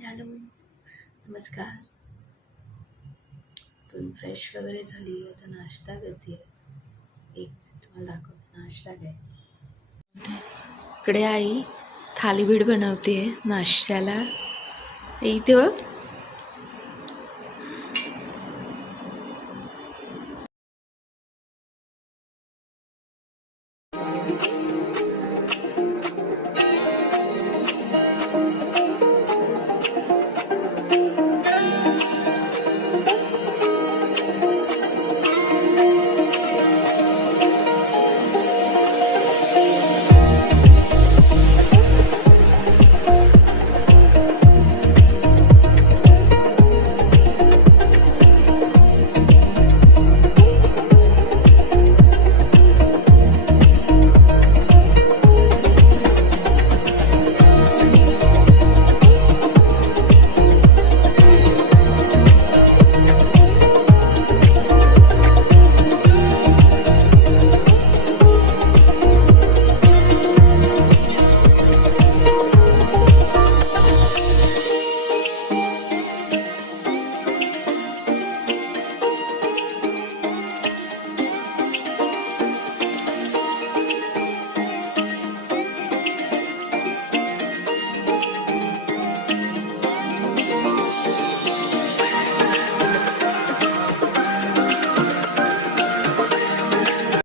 Hello नमस्कार. पण fresh वगैरे झाली, आता नाश्ता करते. एक तुम्हाला दाखवते नाश्ता काय. इकडे आई थालीपीठ बनवते नाश्त्याला. इथे बघ